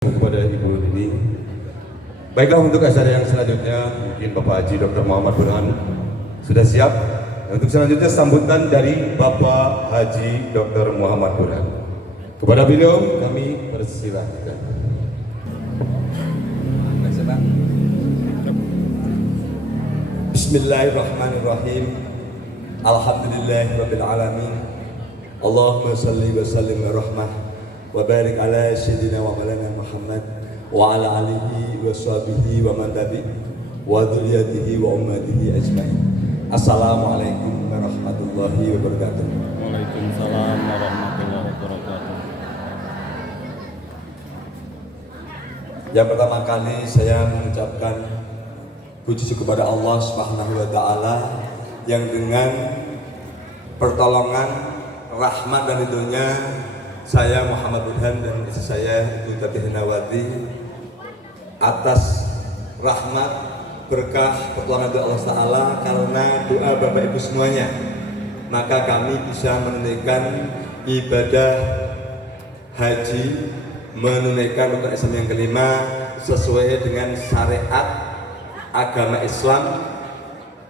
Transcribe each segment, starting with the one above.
kepada Ibu ini. Baiklah, untuk acara yang selanjutnya mungkin Bapak Haji Dr. Muhammad Burhan sudah siap. Untuk selanjutnya sambutan dari Bapak Haji Dr. Muhammad Burhan. Kepada beliau kami persilahkan. Bismillahirrahmanirrahim. Alhamdulillahirabbil alamin. Allahumma shalli wa sallim wa rahmah wa barik ala sayyidina wa maulana Muhammad wa ala alihi wa sahbihi wa man tabi wa dzurriyyatihi wa ummatihi ajmain. Assalamualaikum warahmatullahi wabarakatuh. Waalaikumsalam warahmatullahi wabarakatuh. Yang pertama kali saya mengucapkan puji kepada Allah Subhanahu wa taala yang dengan pertolongan, rahmat dan ridhonya saya Muhammad Burhan dan istri saya Ibu Tati Hinawati atas rahmat, berkah, pertolongan dari Allah Ta'ala karena doa Bapak Ibu semuanya, maka kami bisa menunaikan ibadah haji, menunaikan rukun Islam yang kelima sesuai dengan syariat agama Islam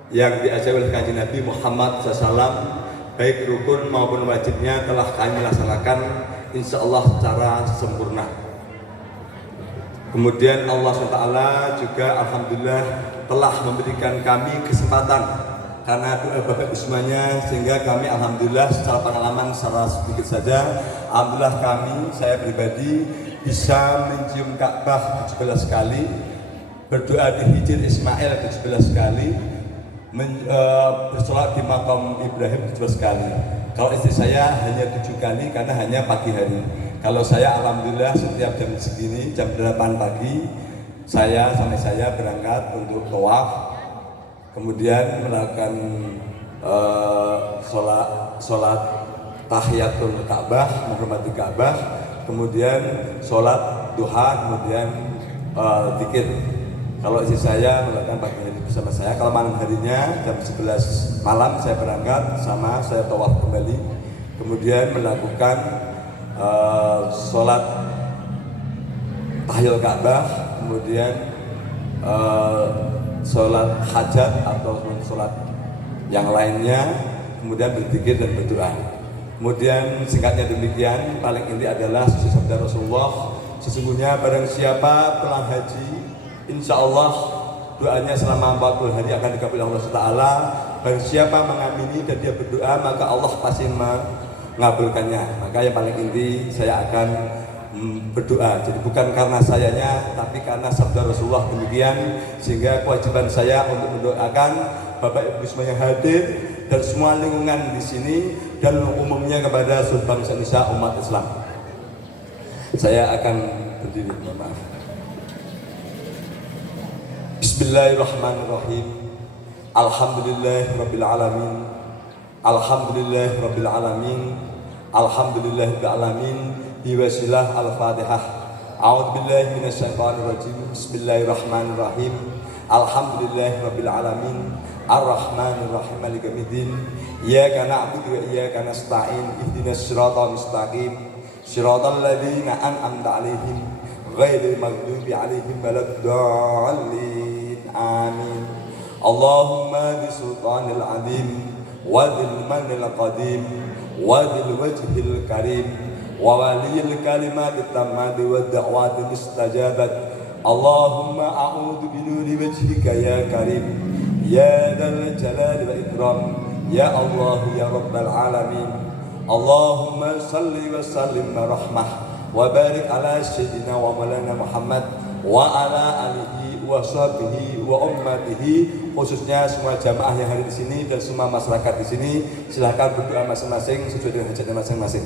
yang diajarkan oleh Kanjeng Nabi Muhammad SAW. Baik rukun maupun wajibnya telah kami laksanakan insya Allah secara sempurna. Kemudian Allah SWT juga alhamdulillah telah memberikan kami kesempatan karena doa Bapak semuanya, sehingga kami alhamdulillah secara pengalaman secara sedikit saja, alhamdulillah saya pribadi bisa mencium Ka'bah 17 kali, berdoa di Hijr Ismail 17 kali, bersolat di makam Ibrahim 17 kali. Kalau istri saya hanya 7 kali karena hanya pagi hari. Kalau saya alhamdulillah setiap jam segini, jam 8 pagi saya berangkat untuk tawaf, kemudian melakukan sholat tahiyatul Ka'bah, menghormati Ka'bah, kemudian sholat duha, kemudian zikir. Kalau istri saya melakukan pagi hari bersama saya, kalau malam harinya jam 11 malam saya berangkat sama saya tawaf kembali, kemudian melakukan sholat tahiyul Ka'bah, kemudian sholat hajat atau sholat yang lainnya, kemudian berzikir dan berdoa. Kemudian singkatnya demikian, paling inti adalah sabda Rasulullah, sesungguhnya barang siapa telah haji, insya Allah doanya selama 40 hari akan dikabulkan Allah Ta'ala. Barang siapa mengamini dan dia berdoa, maka Allah pasti mengabulkannya. Maka yang paling inti saya akan berdoa. Jadi bukan karena sayanya, tapi karena sabda Rasulullah demikian, sehingga kewajiban saya untuk mendoakan Bapak Ibu semuanya hadir dan semua lingkungan di sini dan umumnya kepada seluruh bangsa Indonesia, umat Islam. Saya akan berdiri, mohon maaf. Bismillahirrahmanirrahim. Alhamdulillahirabbil alamin. Alhamdulillahirabbil alamin. Alhamdulillahirabbil alamin. Biwasilah Al-Fatihah. A'udzubillahi minasyaitonir rajim. Bismillahirrahmanirrahim. Alhamdulillahirabbil alamin. Ar-Rahmanir Rahim. Maliki yaumiddin. Iyyaka na'budu wa iyyaka nasta'in. Ihdinas siratal mustaqim. Siratal ladzina an'amta 'alaihim ghairil maghdubi 'alaihim waladdallin. Amin. Allahumma bisultanil azim wa dzil manil qadim wa dzil wajhil karim wa waliyil kalimatit tammati wa da'watil mustajabat. Allahumma a'udzu binuri wajhika ya karim ya dzal jalali wal ikram ya Allah ya rabbal alamin. Allahumma salli wa sallim wa rahmah wa barik ala sayyidina wa maulana Muhammad wa ala alihi wa sahbihi wa ummatihi, khususnya semua jamaah yang hadir di sini dan semua masyarakat di sini. Silakan berdoa masing-masing sesuai dengan hajatnya masing-masing.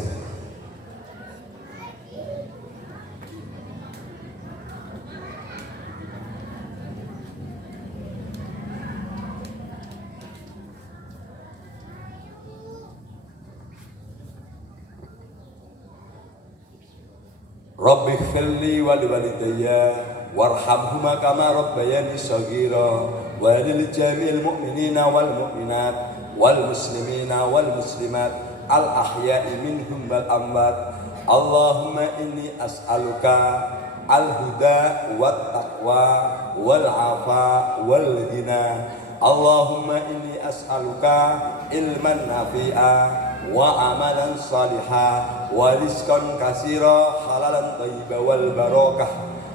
Rabbi ighfirli wa liwalidayya warhamhuma kama rabbayani shaghira wa lil jami'il mu'minina wal mu'minat wal muslimina wal muslimat al ahya'i minhum wal amwat. Allahumma inni as'aluka al-huda wat taqwa wal afa wal ghina. Allahumma inni as'aluka ilman nafi'a wa amalan salihah wa rizqan katsira halalan thayyiban wal barakah.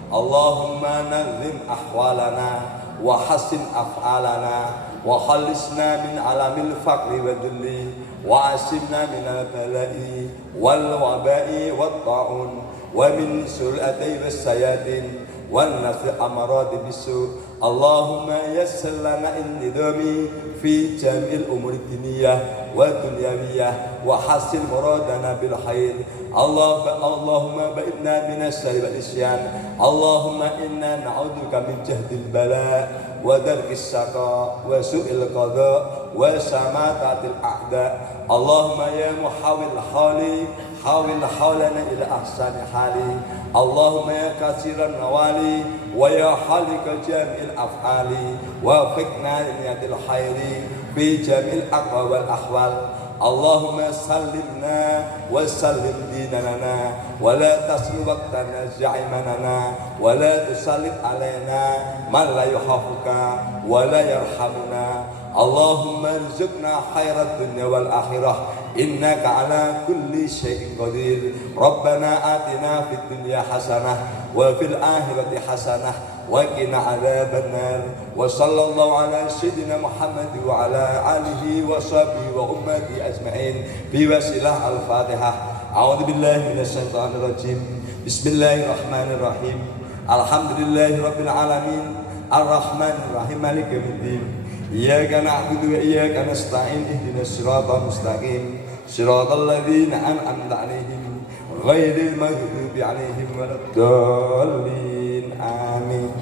Allahumma nazim ahwalana wa hassin af'alana wa khallisna min alamil faqri wa dhulli wa asimna min al-bala'i wal waba'i wat ta'un wa min sul'ati was sayatin wan nafsi amarati bisu. Allahumma yassir lana indidami fi jamil umuri diniyah wa dunyawiyah wa hasil muradana bil khair. Allahumma ba'idna minas syarri wal isyan. Allahumma inna na'udzubika min jahdil bala wa darkis syaqa wa su'il qada wa samatatil a'da. Allahumma ya muhawil hali hawil hawlana ila ahsani hali. Allahumma ya katsiran nawali wa ya halika jamil af'ali wa fiqna liyatil khairi fi jamil aqwa wal ahwal. Allahumma sallimna wa sallim dinana wa la taslu waqtana za'imanana wa la tusallit alaina man la yuhafuka wa la yarhamuna. Allahumma rizukna khairat dunya wal akhirah innaka ala kulli syai'in qadir. Rabbana atina fid dunya hasanah wa fil akhirati hasanah wa qina adzabannar. Wa sallallahu ala sayyidina Muhammad wa ala alihi wa sahbihi wa ummati ajma'in bi wasilah al-Fatihah. A'udzu billahi minasyaitonir rajim. Bismillahirrahmanirrahim. Alhamdulillahirabbil alamin. Ar-Rahmanir Rahim. Maliki yaumiddin. Iyyaka na'budu wa iyyaka nasta'in. Ihdinas siratal mustaqim. Siratal ladzina an'amta 'alaihim ghairil maghdubi 'alaihim waladdallin. Amin.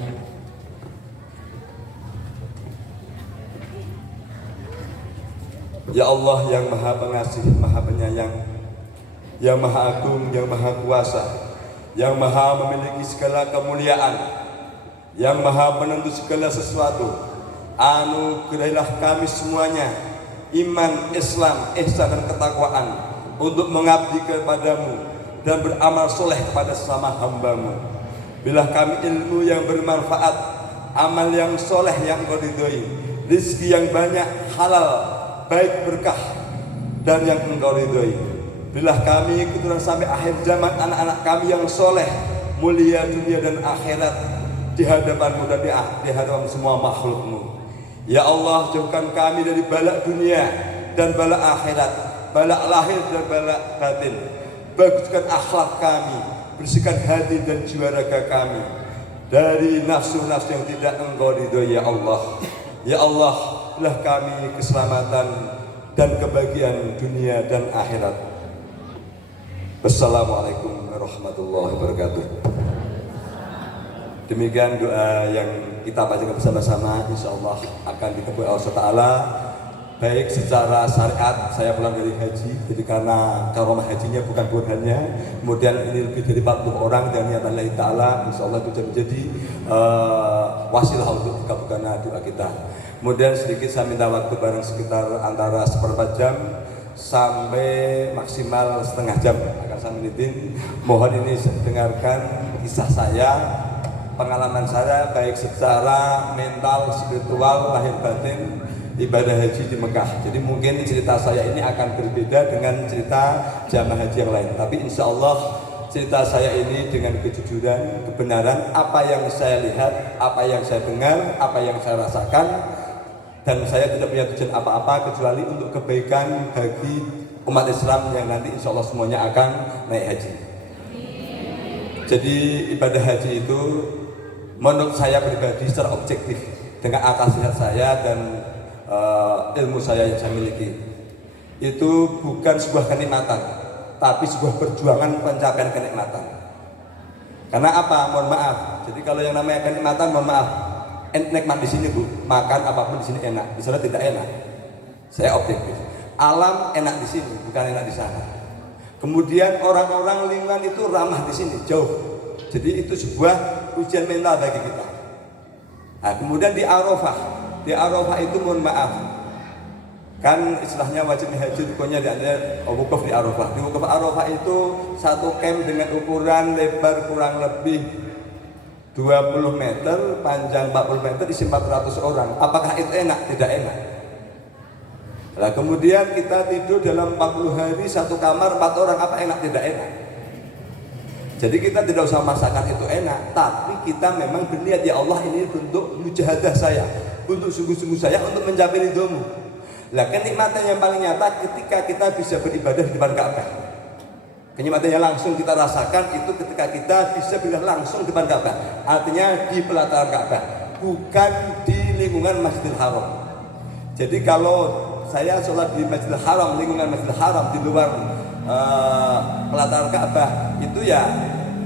Ya Allah yang Maha Pengasih, Maha Penyayang, yang Maha Agung, yang Maha Kuasa, yang Maha memiliki segala kemuliaan, yang Maha penentu segala sesuatu, anugerahilah kami semuanya iman, Islam, ihsan dan ketakwaan untuk mengabdi kepadamu dan beramal soleh kepada sesama hambamu. Bila kami ilmu yang bermanfaat, amal yang soleh yang Engkau ridhoi, rezeki yang banyak halal, baik berkah dan yang Engkau ridhoi. Bila kami keturunan sampai akhir zaman anak-anak kami yang soleh, mulia dunia dan akhirat di hadapanmu dan di hadapan semua makhlukmu. Ya Allah, jauhkan kami dari balak dunia dan balak akhirat, balak lahir dan balak batin. Baguskan akhlak kami, bersihkan hati dan jiwa raga kami dari nafsu-nafsu yang tidak Engkau ridhoi. Ya Allah, ya Allah, berilah kami keselamatan dan kebahagiaan dunia dan akhirat. Wassalamualaikum warahmatullahi wabarakatuh. Demikian doa yang kita bacakan bersama-sama, insya Allah akan dikabulkan Allah SWT. Baik secara syariat, saya pulang dari haji, jadi karena karomah hajinya bukan burhannya, kemudian ini lebih dari 40 orang dan niatan Allah Ta'ala, insya Allah itu menjadi wasilah untuk dikabulkan doa kita. Kemudian sedikit saya minta waktu bareng sekitar antara seperempat jam sampai maksimal setengah jam akan saya menitin. Mohon ini dengarkan kisah saya, pengalaman saya baik secara mental, spiritual, lahir batin ibadah haji di Mekah. Jadi mungkin cerita saya ini akan berbeda dengan cerita jamaah haji yang lain. Tapi insya Allah cerita saya ini dengan kejujuran, kebenaran, apa yang saya lihat, apa yang saya dengar, apa yang saya rasakan, dan saya tidak punya tujuan apa-apa kecuali untuk kebaikan bagi umat Islam yang nanti insya Allah semuanya akan naik haji. Jadi ibadah haji itu menurut saya pribadi secara objektif dengan akal sehat saya dan ilmu saya yang saya miliki, itu bukan sebuah kenikmatan, tapi sebuah perjuangan pencapaian kenikmatan. Karena apa? Mohon maaf. Jadi kalau yang namanya kenikmatan, mohon maaf, nikmat di sini Bu, makan apapun di sini enak, di sana tidak enak. Saya objektif. Alam enak di sini, bukan enak di sana. Kemudian orang-orang lingkungan itu ramah di sini, jauh. Jadi itu sebuah ujian mental bagi kita. Nah, kemudian di Arafah itu mohon maaf, kan istilahnya wajib haji rukunnya ada wukuf di Arafah. Di wukuf Arafah itu satu camp dengan ukuran lebar kurang lebih 20 meter, panjang 40 meter, isi 400 orang. Apakah itu enak? Tidak enak. Nah, kemudian kita tidur dalam 40 hari satu kamar 4 orang, apa enak? Tidak enak. Jadi kita tidak usah masakan itu enak, tapi kita memang berniat, ya Allah, ini untuk mujahadah saya, untuk sungguh-sungguh saya untuk mencapai ridhomu. Nah, kenikmatan yang paling nyata ketika kita bisa beribadah di depan Ka'bah. Kenikmatan yang langsung kita rasakan itu ketika kita bisa beribadah langsung di depan Ka'bah. Artinya di pelataran Ka'bah, bukan di lingkungan Masjidil Haram. Jadi kalau saya sholat di Masjidil Haram, lingkungan Masjidil Haram, di luar pelataran Ka'bah, itu ya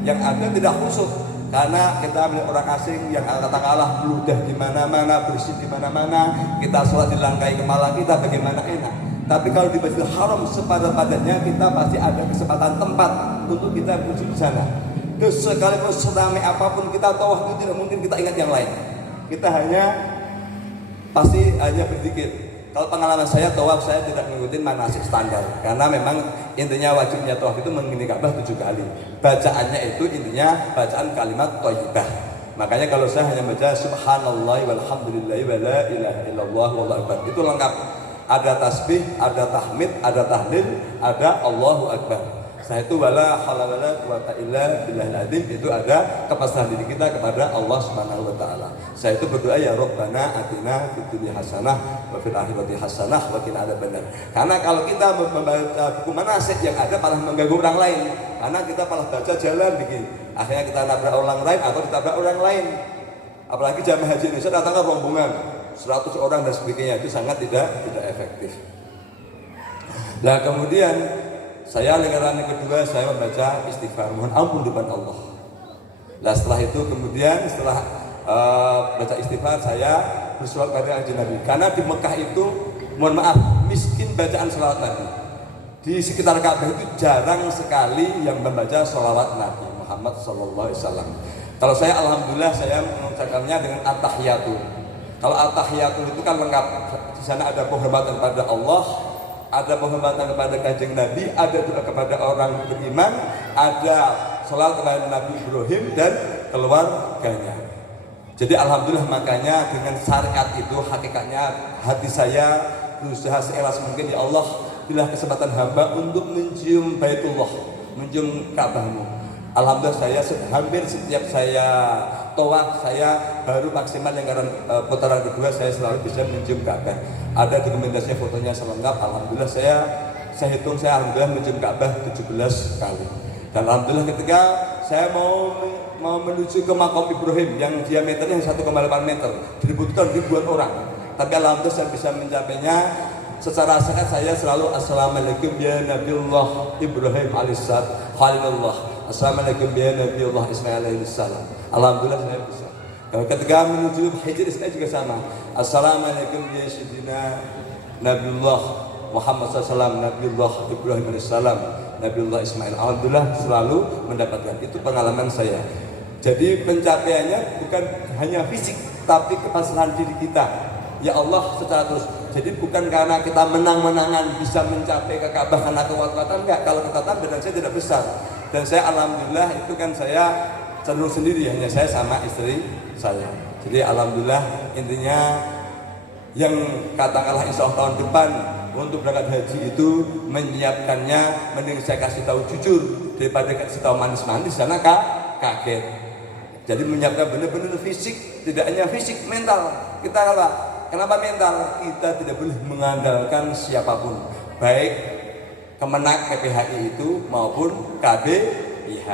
yang ada tidak khusyuk, karena kita melihat orang asing yang katakanlah meludah di mana-mana, bersih di mana-mana, kita sholat dilangkai kepala kita, bagaimana enak. Tapi kalau di Masjidil Haram sepadat-padatnya, kita pasti ada kesempatan tempat untuk kita menuju di sana. Terus sekalipun seramai apapun kita tawaf, itu tidak mungkin kita ingat yang lain. Kita pasti hanya berzikir. Kalau pengalaman saya tawaf, saya tidak mengikuti manasik standar, karena memang intinya wajibnya tawaf itu mengelilingi Ka'bah 7 kali. Bacaannya itu intinya bacaan kalimat thayyibah. Makanya kalau saya hanya baca subhanallah walhamdulillahi wa la ilaha illallah wallahu akbar, itu lengkap. Ada tasbih, ada tahmid, ada tahlil, ada Allahu akbar. Saya itu wala haula wala quwata illa billahil azim, itu ada kepasrahan diri kita kepada Allah Subhanahu wa taala. Saya itu berdoa, ya Rabbana atina fid dunya hasanah wa fil akhirati hasanah wa qina adzabannar. Karena kalau kita membaca buku manasik yang ada malah mengganggu orang lain, karena kita malah baca jalan begini, akhirnya kita nabrak orang lain atau ditabrak orang lain. Apalagi jamaah haji Indonesia datang ke rombongan 100 orang dan sebagainya, itu sangat tidak efektif. Nah, kemudian saya lingkaran yang kedua, saya membaca istighfar, mohon ampun di depan Allah. Nah, setelah itu kemudian setelah baca istighfar, saya bersolawat kepada Nabi. Karena di Mekah itu, mohon maaf, miskin bacaan sholawat Nabi. Di sekitar Ka'bah itu jarang sekali yang membaca sholawat Nabi Muhammad SAW. Kalau saya, alhamdulillah, saya mengucapkannya dengan at-tahiyatul. Kalau at-tahiyatul itu kan lengkap. Di sana ada penghormatan kepada Allah, ada penghormatan kepada Kanjeng Nabi, ada doa kepada orang beriman, ada salat kepada Nabi Ibrahim dan keluarganya. Jadi alhamdulillah, makanya dengan syariat itu hakikatnya hati saya berusaha seikhlas mungkin, ya Allah, bila kesempatan hamba untuk mencium Baitullah, mencium Ka'bahmu. Alhamdulillah, saya hampir setiap saya tawaf, saya baru maksimal yang karena putaran kedua saya selalu bisa mencium Ka'bah. Ada dokumentasinya, fotonya selengkap. Alhamdulillah, saya hitung, saya alhamdulillah mencium Ka'bah 17 kali. Dan alhamdulillah ketika saya mau menuju ke makam Ibrahim yang diameternya 1,8 meter, dibutuhkan ribuan orang. Tapi alhamdulillah saya bisa mencapainya. Secara sehat saya selalu assalamualaikum ya Nabiullah Ibrahim alaihissalam, Khalilullah. Assalamualaikum ya Nabiullah Ismail alaihissalam. Alhamdulillah saya bisa. Ketika menuju Hijr saya juga sama. Assalamualaikum ya Sayyidina Nabiullah Muhammad SAW, Nabiullah Ibrahim alaihissalam, Nabiullah Ismail. Alhamdulillah selalu mendapatkan. Itu pengalaman saya. Jadi pencapaiannya bukan hanya fisik, tapi kepasrahan diri kita. Ya Allah secara terus. Jadi bukan karena kita menang-menangan bisa mencapai ke Ka'bah karena kekuatan, enggak. Kalau kekuatan badan saya tidak besar. Dan saya alhamdulillah itu kan saya cenderung sendiri, hanya saya sama istri saya. Jadi alhamdulillah intinya yang katakanlah insya Allah tahun depan untuk berangkat haji itu menyiapkannya, mending saya kasih tahu jujur daripada kasih tahu manis-manis karena kaget. Jadi menyiapkan benar-benar fisik, tidak hanya fisik, mental. Kita kenapa mental? Kita tidak boleh mengandalkan siapapun, baik Kemenak PPHI itu maupun KBIH.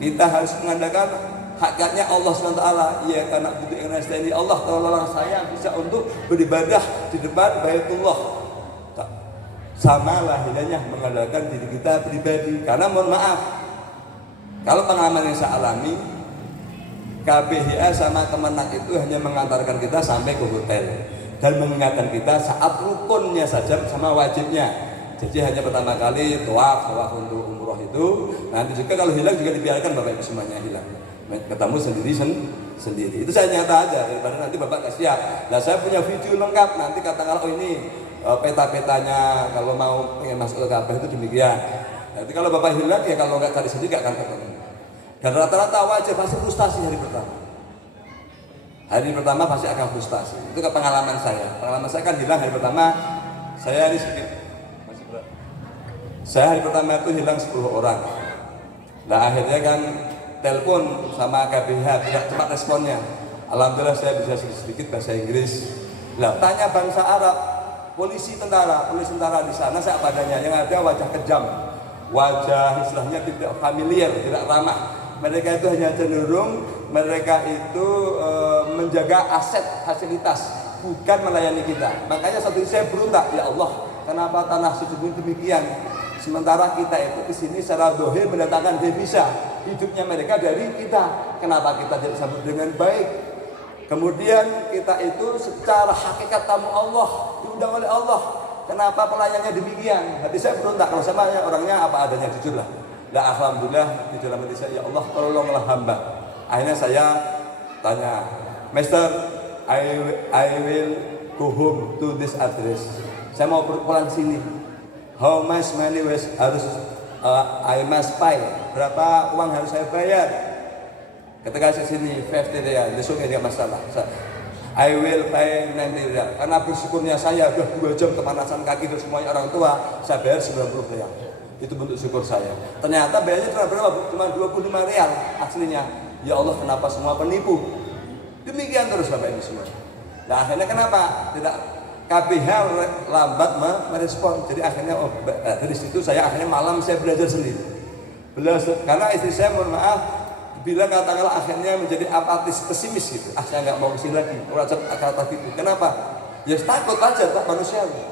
Kita harus mengandalkan hakikatnya Allah SWT. Ya karena butuh ini Allah tolong saya bisa untuk beribadah di depan Baitullah. Sama lah hilangnya mengandalkan diri kita pribadi. Karena mohon maaf, kalau pengalaman yang saya alami, KBHI sama Kemenak itu hanya mengantarkan kita sampai ke hotel dan mengingatkan kita saat rukunnya saja sama wajibnya. Jadi hanya pertama kali tawaf untuk umroh itu. Nanti juga kalau hilang juga dibiarkan Bapak Ibu semuanya hilang. Ketemu sendiri. Itu saya nyata aja daripada nanti Bapak nggak siap. Nah saya punya video lengkap. Nanti katakanlah oh ini peta-petanya kalau mau pengen masuk ke Ka'bah itu demikian. Nanti kalau Bapak hilang ya kalau nggak cari sendiri nggak akan ketemu. Dan rata-rata wajah pasti frustasi hari pertama. Hari pertama pasti akan frustasi. Itu ke pengalaman saya. Pengalaman saya kan hilang hari pertama. Saya ini sedikit masih berat. Saya hari pertama itu hilang 10 orang. Nah akhirnya kan telepon sama KBH, tidak cepat responnya. Alhamdulillah saya bisa sedikit bahasa Inggris. Nah tanya bangsa Arab, polisi tentara di sana saya apa adanya. Yang ada wajah kejam, wajah istilahnya tidak familiar, tidak ramah. Mereka itu hanya cenderung mereka itu menjaga aset fasilitas, bukan melayani kita. Makanya satu saya berontak, ya Allah, kenapa tanah suci demikian? Sementara kita itu di sini secara dohir mendatangkan devisa, hidupnya mereka dari kita. Kenapa kita tidak sambut dengan baik? Kemudian kita itu secara hakikat tamu Allah, diundang oleh Allah. Kenapa pelayannya demikian? Hati saya berontak, kalau sama orangnya apa adanya, jujur lah. Nah alhamdulillah di dalam hati saya, ya Allah tolonglah hamba. Akhirnya saya tanya, Master, I will go home to this address. Saya mau pulang sini. How much money harus I must pay? Berapa uang harus saya bayar? Ketika saya sini 50 riyal, besok tidak masalah. I will pay 90 riyal. Karena bersyukurnya saya sudah 2 jam kepanasan kaki dan semuanya orang tua, saya bayar 90 riyal. Itu bentuk syukur saya. Ternyata bayarnya cuma berapa? Cuma 25 riyal aslinya. Ya Allah, kenapa semua penipu? Demikian terus Bapak Ibu semua. Nah akhirnya kenapa? Tidak KBH lambat merespon. Jadi akhirnya dari situ saya akhirnya malam saya belajar sendiri. Karena istri saya mohon maaf bilang katakanlah akhirnya menjadi apatis, pesimis gitu. Saya nggak mau kesini lagi. Kata gitu. Kenapa? Ya takut aja tak manusiawi.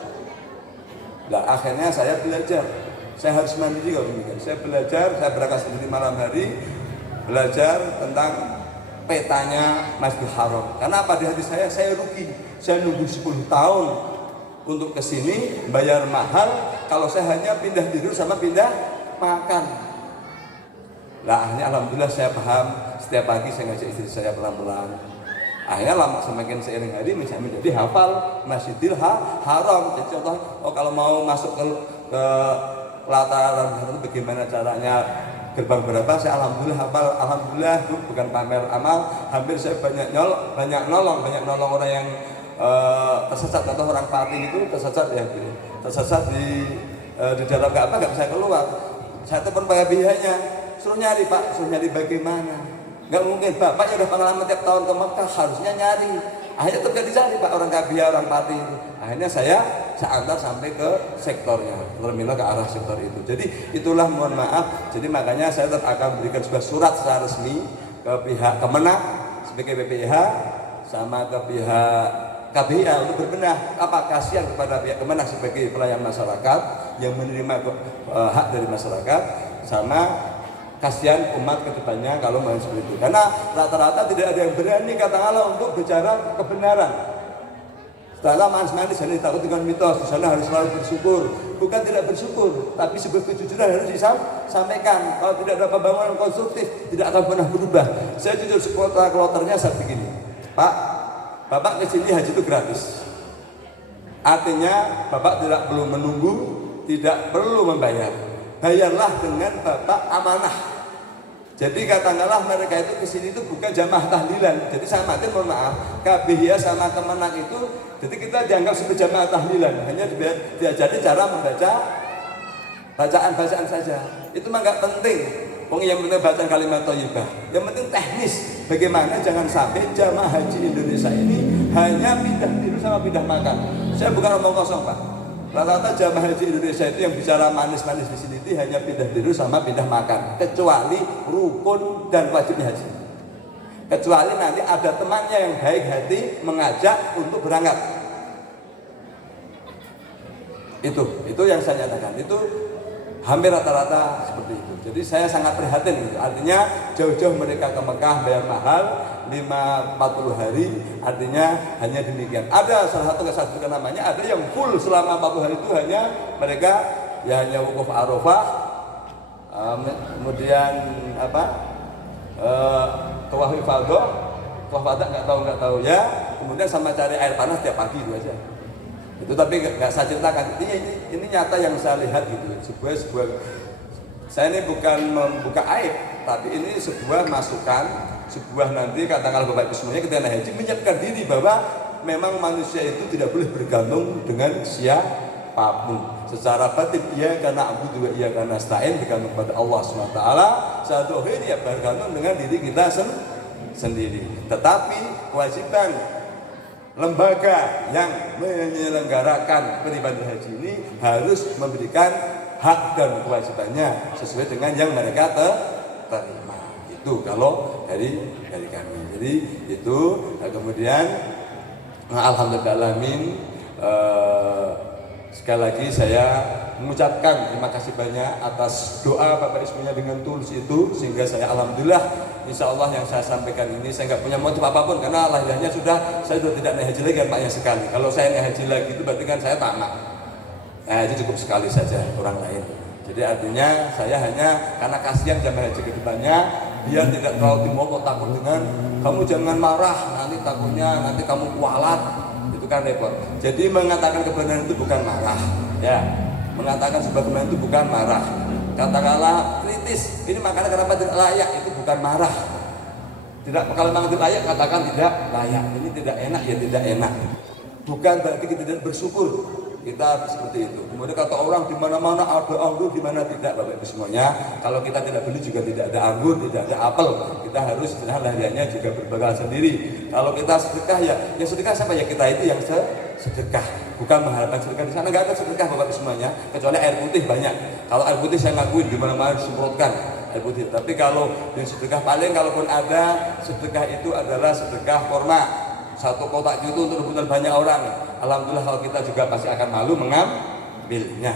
Nah akhirnya saya belajar. Saya harus mandiri kalau demikian. Saya belajar, saya berangkat sendiri malam hari belajar tentang petanya Masjidil Haram. Karena apa di hati saya rugi. Saya nunggu 10 tahun untuk kesini bayar mahal kalau saya hanya pindah tidur sama pindah makan. Nah akhirnya alhamdulillah saya paham. Setiap pagi saya ngajak istri saya pelan-pelan. Akhirnya lama semakin seiring hari menjadi hafal Masjidil Haram. Jadi contoh, kalau mau masuk ke pelataran itu bagaimana caranya, gerbang berapa, saya alhamdulillah hafal. Alhamdulillah itu bukan pamer amal, hampir saya banyak nolong orang yang tersesat. Contoh orang Pati itu tersesat ya, tersesat di dalam Ka'bah nggak bisa keluar. Saya telepon pihaknya, suruh nyari Pak, suruh nyari bagaimana? Nggak mungkin, Bapak yang udah pengalaman tiap tahun ke Mekah harusnya nyari. Akhirnya tetap dicari Pak, orang Kabia, orang Pati. Akhirnya saya antar sampai ke sektornya, terminal ke arah sektor itu. Jadi itulah mohon maaf. Jadi makanya saya tetap akan berikan sebuah surat secara resmi ke pihak Kemenak sebagai BPIH sama ke pihak KBIA untuk berbenah apa kasihan kepada pihak Kemenak sebagai pelayan masyarakat yang menerima hak dari masyarakat, sama kasihan umat kedepannya kalau mau seperti itu. Karena rata-rata tidak ada yang berani kata Allah untuk bicara kebenaran. Setelah manis-manis ini takut dengan mitos, di sana harus selalu bersyukur. Bukan tidak bersyukur, tapi sebuah kejujuran harus disampaikan. Kalau tidak ada pembangunan konstruktif, tidak akan pernah berubah. Saya jujur kloternya saat begini, Pak, Bapak ke sini haji itu gratis. Artinya Bapak tidak perlu menunggu, tidak perlu membayar. Bayarlah dengan Bapak amanah. Jadi katakanlah mereka itu kesini itu bukan jamaah tahlilan. Jadi saya matiin mohon maaf, KBIA sama Kemenak itu, jadi kita dianggap sebagai jamaah tahlilan. Hanya diajari cara membaca bacaan-bacaan saja. Itu mah nggak penting. Yang penting bacaan kalimat thayyibah. Yang penting teknis. Bagaimana jangan sampai jamaah haji Indonesia ini hanya pindah tidur sama pindah makan. Saya bukan omong kosong Pak. Rata-rata jamaah haji Indonesia itu yang bicara manis-manis di sini itu hanya pindah tidur sama pindah makan, kecuali rukun dan wajibnya haji. Kecuali nanti ada temannya yang baik hati mengajak untuk berangkat. Itu yang saya nyatakan. Itu hampir rata-rata seperti itu. Jadi saya sangat prihatin gitu. Artinya jauh-jauh mereka ke Mekah bayar mahal 40 hari, artinya hanya demikian. Ada salah satu kesatuan namanya, ada yang full selama 40 hari itu hanya mereka ya hanya wukuf Arafah, kemudian tawaf ifadah nggak tahu ya, kemudian sama cari air panas tiap pagi itu aja. Itu tapi nggak saya ceritakan. Ini nyata yang saya lihat gitu. Sebuah saya ini bukan membuka aib, tapi ini sebuah masukan sebuah nanti katakanlah Bapak Ibu semuanya ketika naik haji menyiapkan diri bahwa memang manusia itu tidak boleh bergantung dengan siapapun. Secara batin iya karena abu juga iya karena stain bergantung kepada Allah SWT. Secara zahir ya bergantung dengan diri kita sendiri. Tetapi kewajiban lembaga yang menyelenggarakan beribadah haji ini harus memberikan hak dan kewajibannya sesuai dengan yang mereka terima. Itu kalau dari kami. Jadi itu kemudian alhamdulillahalamin, sekali lagi saya mengucapkan terima kasih banyak atas doa Bapak Ibu semuanya dengan tulus itu, sehingga saya alhamdulillah insya Allah yang saya sampaikan ini saya nggak punya motif apapun karena lahirnya saya sudah tidak naik haji lagi kan Paknya sekali. Kalau saya naik haji lagi itu berarti kan saya tamak. Nah, itu cukup sekali saja orang lain. Jadi artinya saya hanya karena kasihan jamaah haji kedepannya biar tidak terlalu dimokok takut dengan kamu jangan marah nanti takutnya nanti kamu kualat, itu kan repot. Jadi mengatakan kebenaran itu bukan marah, ya. Mengatakan sebuah kebenaran itu bukan marah. Katakanlah kritis, ini makanan kenapa tidak layak, itu bukan marah. Tidak, kalau memang tidak layak katakan tidak layak. Ini tidak enak ya tidak enak. Bukan berarti kita tidak bersyukur. Kita seperti itu. Kemudian kata orang di mana-mana ada anggur, di mana tidak, Bapak Ibu semuanya. Kalau kita tidak beli juga tidak ada anggur, tidak ada apel. Kita harus lahirnya juga berbekal sendiri. Kalau kita sedekah ya sedekah siapa ya kita itu yang sedekah. Bukan mengharapkan sedekah di sana nggak ada sedekah Bapak Ibu semuanya. Kecuali air putih banyak. Kalau air putih saya ngakuin di mana-mana disemprotkan air putih. Tapi kalau yang sedekah paling kalaupun ada sedekah itu adalah sedekah kurma. Satu kotak itu untuk rebutan banyak orang. Alhamdulillah kalau kita juga pasti akan malu mengambilnya.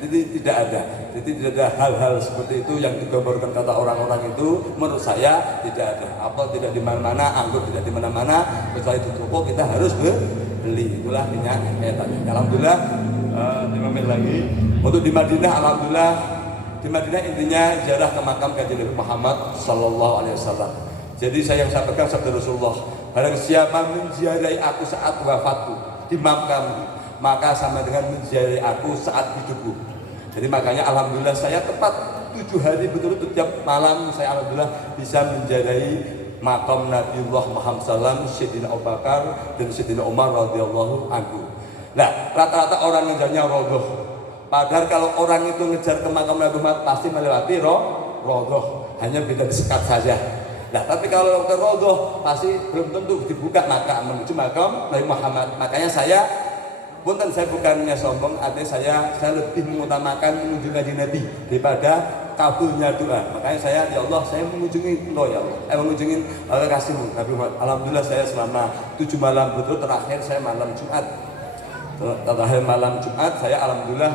Jadi tidak ada. Jadi tidak ada hal-hal seperti itu yang digambarkan kata orang-orang itu. Menurut saya tidak ada. Apel tidak di mana-mana, anggur tidak di mana-mana. Kecuali di toko kita harus beli. Itulah kenyataannya. Alhamdulillah. 5 menit lagi. Untuk di Madinah, alhamdulillah. Di Madinah intinya ziarah ke makam Kanjeng Nabi Muhammad Sallallahu Alaihi Wasallam. Jadi saya yang sampaikan sabda Rasulullah. Barang siapa menziarahi aku saat wafatku di makam, maka sama dengan menziarahi aku saat hidupku. Jadi makanya alhamdulillah saya tepat 7 hari betul-betul tiap malam saya alhamdulillah bisa menziarahi makam Nabiullah Muhammad SAW, Sayyidina Abu Bakar dan Sayyidina Umar radhiyallahu anhu. Nah, rata-rata orang ngejarnya rodoh. Padahal kalau orang itu ngejar ke makam Nabi Muhammad pasti melewati rodoh, hanya beda disekat saja. Nah, tapi kalau ke rodoh pasti belum tentu dibuka maka menuju makam Nabi Muhammad. Makanya saya bukannya sombong, artinya saya lebih mengutamakan mengunjungi Kanjeng Nabi daripada kabulnya doa. Makanya saya ya Allah saya mengunjungi ya Allah, mengunjungi kasihmu Nabi Muhammad. Alhamdulillah saya selama 7 malam betul terakhir saya malam Jumat. Terakhir malam Jumat saya alhamdulillah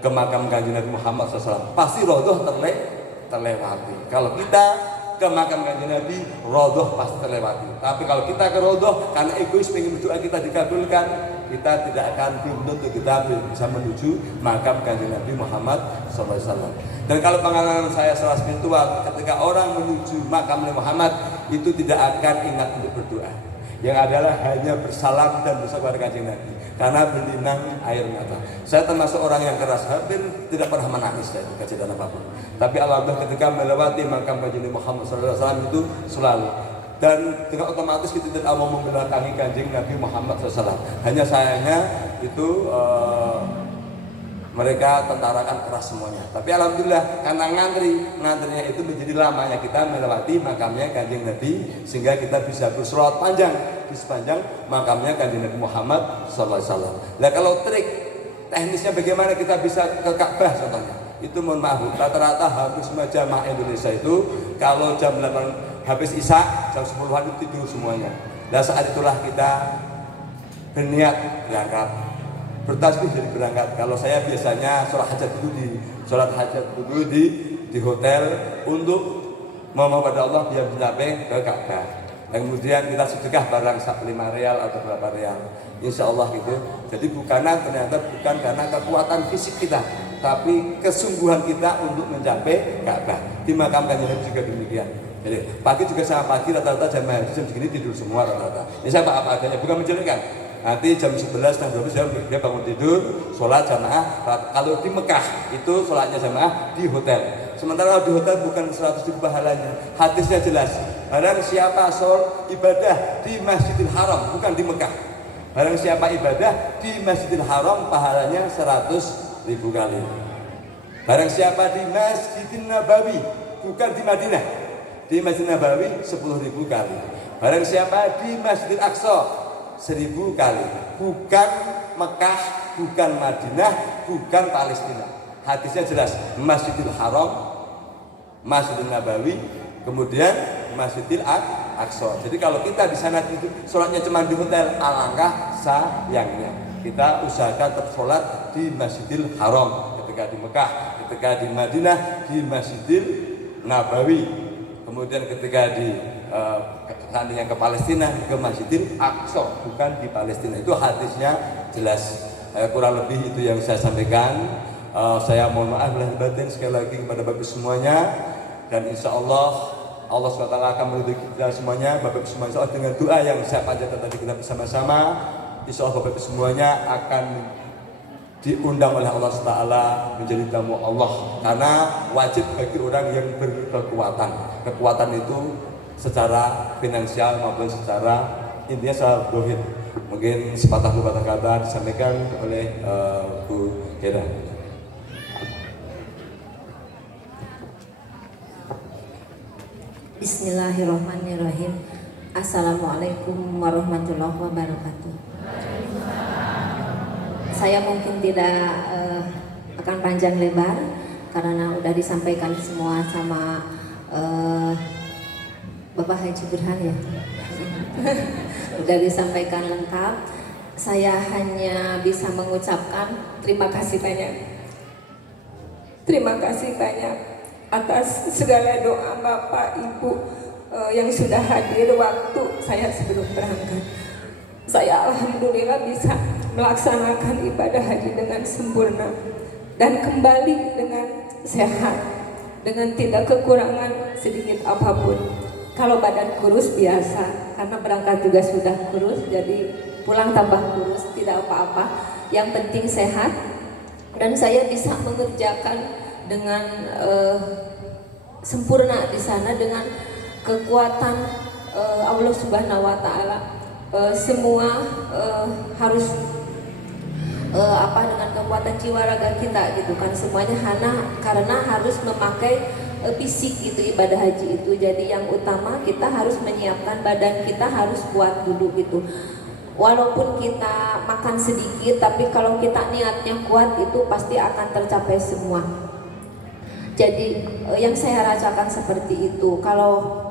ke makam Kanjeng Nabi Muhammad SAW. Pasti rodoh terlewati. Kalau kita ke makam Kanjeng Nabi, rodoh pasti terlewati. Tapi kalau kita ke rodoh karena egois ingin berdoa kita dikabulkan, kita tidak akan belum tentu kita bisa menuju makam Kanjeng Nabi Muhammad SAW. Dan kalau pengalaman saya secara spiritual, ketika orang menuju makam Nabi Muhammad itu tidak akan ingat untuk berdoa. Yang adalah hanya bersalam dan bersama Kanjeng Nabi karena berlinang air mata. Saya termasuk orang yang keras, hampir tidak pernah menangis dari kejadian apapun. Tapi alhamdulillah ketika melewati makam Kanjeng Nabi Muhammad SAW itu selalu, dan dengan otomatis kita tidak mau membelakangi Kanjeng Nabi Muhammad SAW. Hanya sayangnya itu mereka tentara kan keras semuanya. Tapi alhamdulillah karena ngantrinya itu menjadi lamanya kita melewati makamnya Kanjeng Nabi sehingga kita bisa bersolawat panjang di sepanjang makamnya Kanjeng Nabi Muhammad SAW. Nah kalau trik teknisnya bagaimana kita bisa ke Ka'bah contohnya? Itu mohon maaf, rata-rata hampir semua jamaah Indonesia itu kalau jam 8 habis Isya jam 10-an itu tidur semuanya. Nah saat itulah kita berniat berangkat. Bertasbih jadi berangkat. Kalau saya biasanya sholat hajat dulu di hotel untuk memohon pada Allah biar mencapai ke Ka'bah. Dan kemudian kita sedekah barang 5 real atau berapa real. Insya Allah gitu. Jadi ternyata bukan karena kekuatan fisik kita, tapi kesungguhan kita untuk mencapai Ka'bah. Di makam Kanjeng Nabi juga demikian. Jadi pagi juga sama pagi rata-rata jamaah jam segini tidur semua rata-rata. Ini saya apa adanya, bukan menjelekkan. Nanti jam 11 dan 12 jam dia bangun tidur, sholat jamaah. Kalau di Mekah itu sholatnya jamaah di hotel. Sementara kalau di hotel bukan 100.000 pahalanya. Hadisnya jelas. barang siapa ibadah di Masjidil Haram, bukan di Mekah. Barang siapa ibadah di Masjidil Haram, pahalanya 100.000 kali. Barang siapa di Masjidil Nabawi, bukan di Madinah, di Masjid Nabawi 10.000 kali. Barang siapa di Masjidil Aqsa 1.000 kali. Bukan Mekah, bukan Madinah, bukan Palestina. Hadisnya jelas, Masjidil Haram, Masjidil Nabawi, kemudian Masjidil Aqsa. Jadi kalau kita di sana itu sholatnya cuma di hotel, alangkah sayangnya. Kita usahakan tetap sholat di Masjidil Haram, ketika di Mekah, ketika di Madinah, di Masjidil Nabawi, kemudian ketika di seandainya ke Palestina, ke Masjidil Aqsa, bukan di Palestina. Itu hadisnya jelas. Kurang lebih itu yang saya sampaikan. Saya mohon maaf lahir batin sekali lagi kepada Bapak semuanya, dan insya Allah Allah SWT akan meridhoi kita semuanya. Bapak semuanya insya Allah dengan doa yang saya panjatkan tadi kita bersama-sama, insya Allah Bapak semuanya akan diundang oleh Allah SWT menjadi tamu Allah, karena wajib bagi orang yang berkekuatan. Kekuatan itu secara finansial maupun secara intinya secara dohir. Mungkin sepatah dua patah kata disampaikan oleh Bu Hera. Bismillahirrahmanirrahim. Assalamualaikum warahmatullahi wabarakatuh. Saya mungkin tidak akan panjang lebar karena udah disampaikan semua sama Bapak Haji Burhan ya. Udah disampaikan lengkap. Saya hanya bisa mengucapkan terima kasih banyak. Terima kasih banyak atas segala doa Bapak Ibu yang sudah hadir waktu saya sebelum berangkat. Saya alhamdulillah bisa melaksanakan ibadah haji dengan sempurna dan kembali dengan sehat, dengan tidak kekurangan sedikit apapun. Kalau badan kurus biasa, karena berangkat juga sudah kurus, jadi pulang tambah kurus, tidak apa-apa. Yang penting sehat, dan saya bisa mengerjakan dengan sempurna di sana dengan kekuatan Allah Subhanahu Wa Taala. Semua harus dengan kekuatan jiwa raga kita gitu kan, semuanya karena harus memakai fisik itu ibadah haji itu. Jadi yang utama kita harus menyiapkan badan kita, harus kuat dulu gitu. Walaupun kita makan sedikit, tapi kalau kita niatnya kuat itu pasti akan tercapai semua. Jadi yang saya rasakan seperti itu. Kalau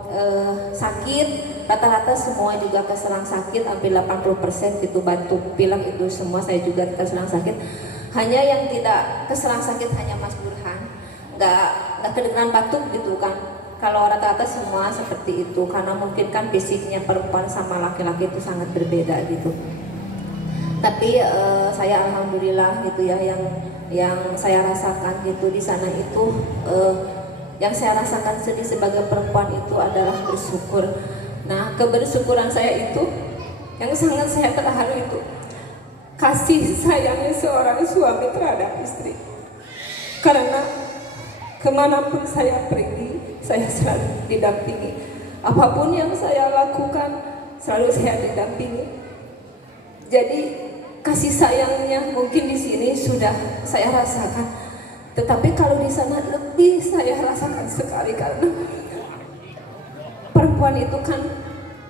sakit, rata-rata semua juga keserang sakit, hampir 80% gitu, batuk, pilek itu semua saya juga keserang sakit. Hanya yang tidak keserang sakit hanya Mas Burhan, nggak kedengeran batuk gitu kan. Kalau rata-rata semua seperti itu, karena mungkin kan fisiknya perempuan sama laki-laki itu sangat berbeda gitu. Tapi saya alhamdulillah gitu ya, yang saya rasakan gitu di sana itu, yang saya rasakan sedih sebagai perempuan itu adalah bersyukur. Nah, kebersyukuran saya itu yang sangat saya terharu itu kasih sayangnya seorang suami terhadap istri. Karena kemanapun saya pergi, saya selalu didampingi. Apapun yang saya lakukan, selalu saya didampingi. Jadi kasih sayangnya mungkin di sini sudah saya rasakan, tetapi kalau di sana lebih saya rasakan sekali, karena perempuan itu kan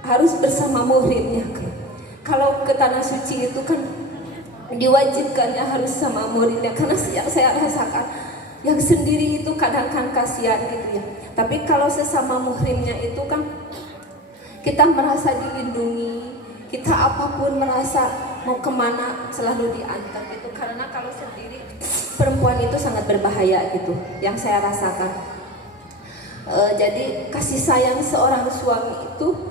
harus bersama muhrimnya. Kalau ke tanah suci itu kan diwajibkannya harus sama muhrimnya, karena yang saya rasakan yang sendiri itu kadang kan kasihan gitu ya. Tapi kalau sesama muhrimnya itu kan kita merasa dilindungi, kita apapun merasa mau kemana selalu diantar gitu. Karena kalau sendiri perempuan itu sangat berbahaya gitu, yang saya rasakan. Jadi kasih sayang seorang suami itu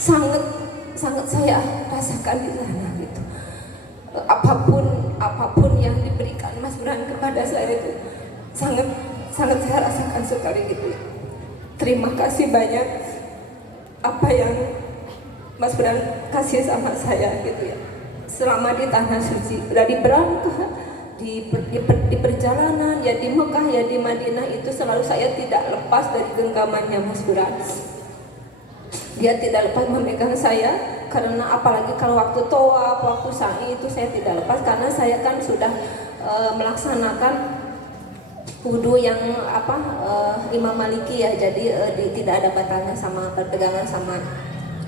sangat saya rasakan di sana gitu. Apapun yang diberikan Mas Burhan kepada saya itu sangat saya rasakan sekali gitu. Terima kasih banyak apa yang Mas Burhan kasih sama saya gitu ya. Selama di tanah suci, dari berangkat di perjalanan ya, di Mekah ya di Madinah, itu selalu saya tidak lepas dari genggamannya Mas Burhan. dia tidak lepas memegang saya, karena apalagi kalau waktu tawaf, waktu sa'i itu saya tidak lepas karena saya kan sudah melaksanakan wudhu yang Imam Maliki ya, jadi tidak ada batalnya sama perpegangan sama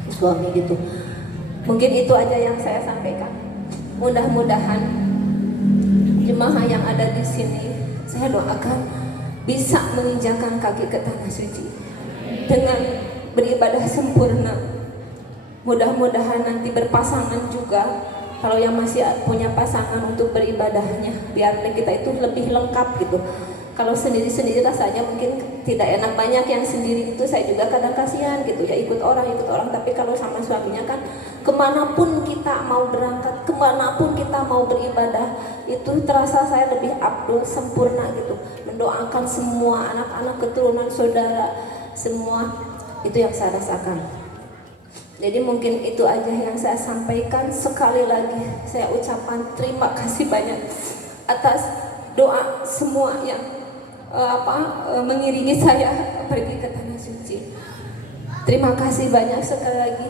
suami gitu. Mungkin itu aja yang saya sampaikan. Mudah-mudahan jemaah yang ada di sini, saya doakan bisa menginjakan kaki ke tanah suci dengan beribadah sempurna. Mudah-mudahan nanti berpasangan juga, kalau yang masih punya pasangan untuk beribadahnya, biar kita itu lebih lengkap gitu. Kalau sendiri-sendiri rasanya mungkin tidak enak, banyak yang sendiri itu saya juga kadang kasihan gitu ya, ikut orang. Tapi kalau sama suaminya kan kemanapun kita mau berangkat, kemanapun kita mau beribadah, itu terasa saya lebih abdul, sempurna gitu. Mendoakan semua anak-anak, keturunan, saudara, semua itu yang saya rasakan. Jadi mungkin itu aja yang saya sampaikan. Sekali lagi saya ucapkan terima kasih banyak atas doa semua yang mengiringi saya pergi ke tanah suci. Terima kasih banyak sekali lagi.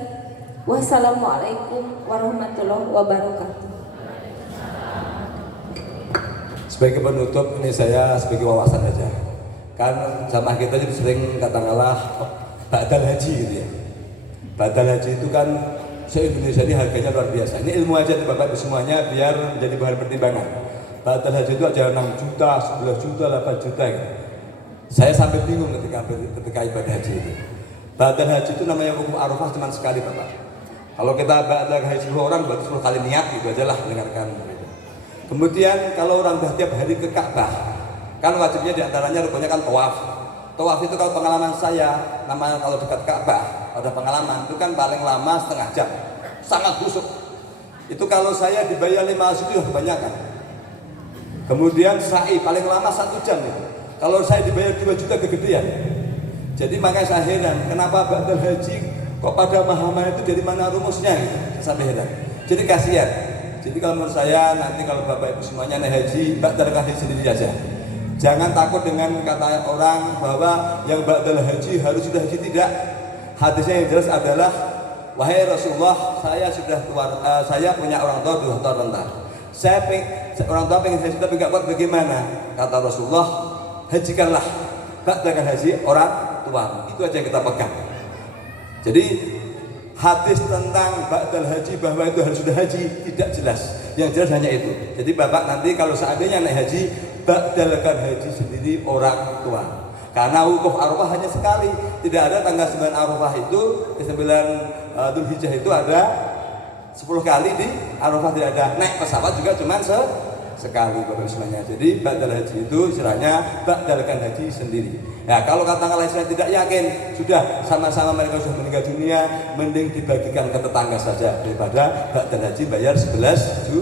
Wassalamualaikum warahmatullahi wabarakatuh. Sebagai penutup ini saya sebagai wawasan aja. Kan sama kita jadi sering katakanlah badal haji gitu ya. Badal haji itu kan se-Indonesia ini harganya luar biasa. Ini ilmu aja nih Bapak Ibu semuanya biar menjadi bahan pertimbangan. Badal haji itu aja 6 juta, 11 juta, 8 juta gitu. Saya sampai bingung ketika ibadah haji itu. Badal haji itu namanya wukuf Arafah cuma sekali Bapak. Kalau kita badal haji 10 orang berarti 10 kali niat gitu aja lah dengarkan. Kemudian kalau orang dah tiap hari ke Ka'bah, kan wajibnya diantaranya rupanya kan tawaf. Tawaf itu kalau pengalaman saya, namanya kalau dekat Ka'bah, ada pengalaman itu kan paling lama setengah jam, sangat busuk. Itu kalau saya dibayar 5 itu kebanyakan. Kemudian sa'i paling lama 1 jam itu. Kalau saya dibayar 2 juta kegedean. Jadi makanya saya heran, kenapa badal haji kok pada mahal-mahal itu dari mana rumusnya gitu. Sampai heran. Jadi kasihan. Jadi kalau menurut saya nanti kalau Bapak Ibu semuanya naik haji, badal haji sendiri aja. Jangan takut dengan kata orang bahwa yang badal haji harus sudah haji, tidak. Hadisnya yang jelas adalah, wahai Rasulullah, saya sudah tua, saya punya orang tua 2 tahun renta. Orang tua pengen haji tapi nggak kuat, bagaimana? Kata Rasulullah, hajikanlah, badalkan haji orang tua. Itu aja yang kita pegang. Jadi hadis tentang badal haji bahwa itu harus sudah haji tidak jelas. Yang jelas hanya itu. Jadi Bapak nanti kalau seandainya naik haji, badalkan haji sendiri orang tua. Karena wukuf Arafah hanya sekali. Tidak ada tanggal 9 Arafah itu, di 9 Dzulhijjah itu ada 10 kali di Arafah, tidak ada. Naik pesawat juga cuma sekali Bapak semuanya. Jadi badal haji itu istilahnya badalkan haji sendiri. Ya kalau katakanlah saya tidak yakin, sudah sama-sama mereka sudah meninggal dunia, mending dibagikan ke tetangga saja daripada badal haji bayar 11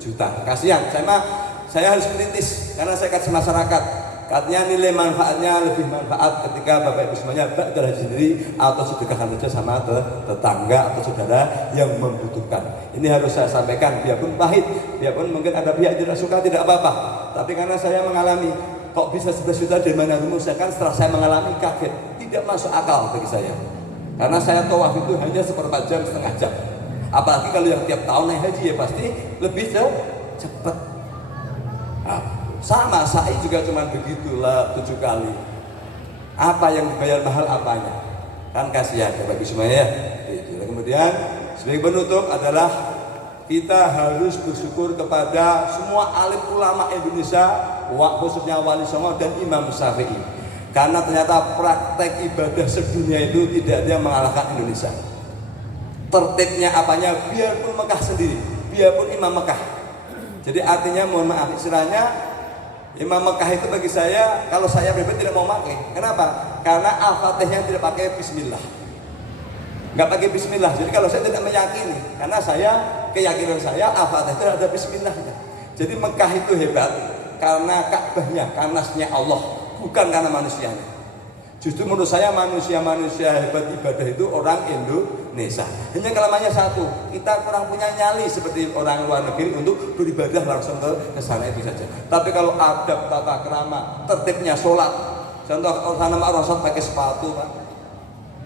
juta. Kasihan. Saya harus menitis karena saya kasih masyarakat. Katanya nilai manfaatnya lebih manfaat ketika Bapak Ibu semuanya badal haji sendiri atau sedekahkan saja sama tetangga atau saudara yang membutuhkan. Ini harus saya sampaikan, biarpun pahit, biarpun mungkin ada pihak tidak suka, tidak apa-apa. Tapi karena saya mengalami, kok bisa 11 juta dari mana rumusnya, kan setelah saya mengalami kaget, tidak masuk akal bagi saya. Karena saya tawaf itu hanya 1/4 jam, setengah jam. Apalagi kalau yang tiap tahun naik haji ya pasti lebih cepat. Nah, sama sa'i juga cuma begitulah 7 kali. Apa yang dibayar mahal apanya? Kan kasihan bagi semuanya ya. Kemudian sebagai penutup adalah kita harus bersyukur kepada semua alim ulama Indonesia, khususnya Wali Songo dan Imam Syafi'i. Karena ternyata praktek ibadah sedunia itu tidak ada yang mengalahkan Indonesia. Tertibnya apanya, biarpun Mekah sendiri, biarpun Imam Mekah. Jadi artinya mohon maaf istilahnya, Imam Mekah itu bagi saya, kalau saya pribadi tidak mau pakai. Kenapa? Karena Al-Fatihahnya tidak pakai Bismillah, nggak pakai Bismillah. Jadi kalau saya tidak meyakini, karena keyakinan saya Al-Fatihah itu ada Bismillahnya. Jadi Mekah itu hebat karena Ka'bahnya, kanasnya Allah, bukan karena manusianya. Justru menurut saya manusia hebat ibadah itu orang Indonesia. Hanya kelemahannya satu, kita kurang punya nyali seperti orang luar negeri untuk beribadah langsung ke sana itu saja. Tapi kalau adab, tata krama, tertibnya sholat, contoh orang nama orang sholat pakai sepatu Pak.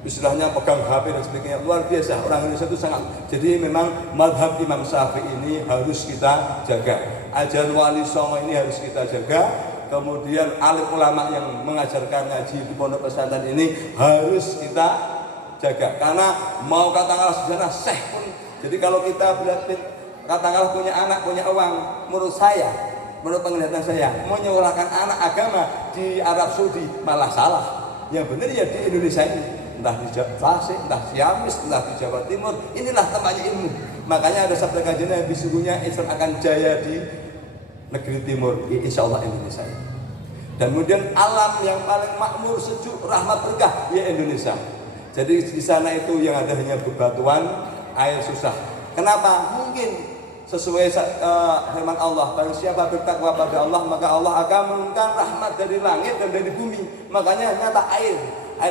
istilahnya pegang HP dan sebagainya, luar biasa. Orang Indonesia itu sangat, jadi memang madhab Imam Syafi'i ini harus kita jaga, ajaran Wali Songo ini harus kita jaga, kemudian alim ulama yang mengajarkan ngaji di pondok pesantren ini harus kita jaga, karena mau katakanlah sejarah syekh pun, jadi kalau kita berarti katakanlah punya anak, punya uang, menurut saya, menurut penglihatan saya, menyekolahkan anak agama di Arab Saudi malah salah. Yang benar ya di Indonesia ini, entah di Tasik, entah Ciamis, entah di Jawa Timur, inilah tempatnya ilmu. Makanya ada sabda kajian Nabi, sesungguhnya Islam akan jaya di negeri timur, insya Allah Indonesia. Dan kemudian alam yang paling makmur, sejuk, rahmat, berkah, ya Indonesia. Jadi di sana itu yang ada hanya bebatuan, air susah. Kenapa? Mungkin sesuai firman Allah, barang siapa bertakwa pada Allah, maka Allah akan menurunkan rahmat dari langit dan dari bumi. Makanya nyata air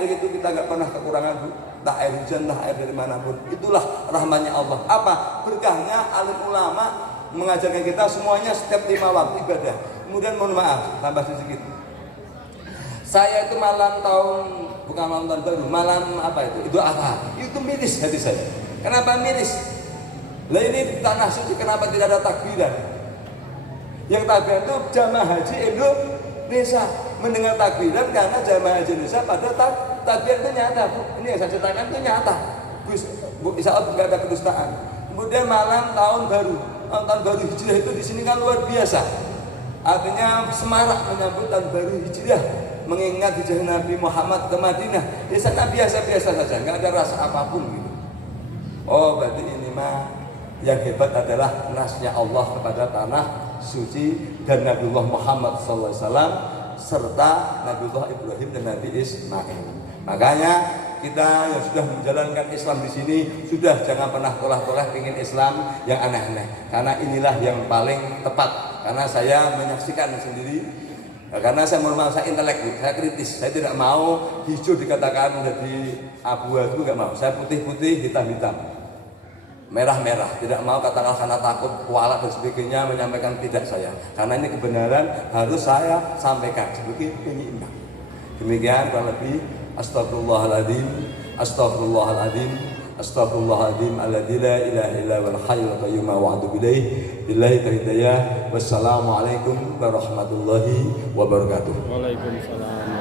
itu kita nggak pernah kekurangan, entah air hujan, entah air dari manapun. Itulah rahmatnya Allah. Apa? Berkahnya alim ulama mengajarkan kita semuanya setiap 5 waktu ibadah. Kemudian mohon maaf, tambah sedikit. Saya itu malam tahun, bukan malam tahun baru, malam apa itu? Idul Adha. Itu miris hati saya. Kenapa miris? Lah ini di tanah suci kenapa tidak ada takbiran? Yang takbiran itu jamaah haji Indonesia. Mendengar takbiran karena jamaah haji Indonesia pada takbiran itu nyata. Ini yang saya ceritakan itu nyata. Bu, insya Allah tidak ada kedustaan. Kemudian malam tahun baru Hijriah itu di sini kan luar biasa. Artinya semarak menyambut tahun baru Hijriah, mengingat hijrah Nabi Muhammad ke Madinah. Di sana biasa-biasa saja, nggak ada rasa apapun gitu. Oh, berarti ini mah yang hebat adalah nasnya Allah kepada tanah suci dan Nabiullah Muhammad SAW serta Nabiullah Ibrahim dan Nabi Ismail. Makanya kita yang sudah menjalankan Islam di sini sudah jangan pernah tolak-tolak ingin Islam yang aneh-aneh, karena inilah yang paling tepat. Karena saya menyaksikan sendiri, karena saya merasa intelek, saya kritis, saya tidak mau hijau dikatakan menjadi abu-abu, nggak mau. Saya putih-putih, hitam-hitam, merah-merah, tidak mau katakan karena takut kualat dan sebagainya menyampaikan tidak saya, karena ini kebenaran harus saya sampaikan sebagai penyeimbang. Demikian kurang lebih. Astagfirullahaladzim, astagfirullahaladzim, astagfirullahaladzim, alladzi la ilaha illa huwal hayyul qayyum wa atubu ilaih. Billahi taufiq. Wassalamualaikum warahmatullahi wabarakatuh. Waalaikumsalam.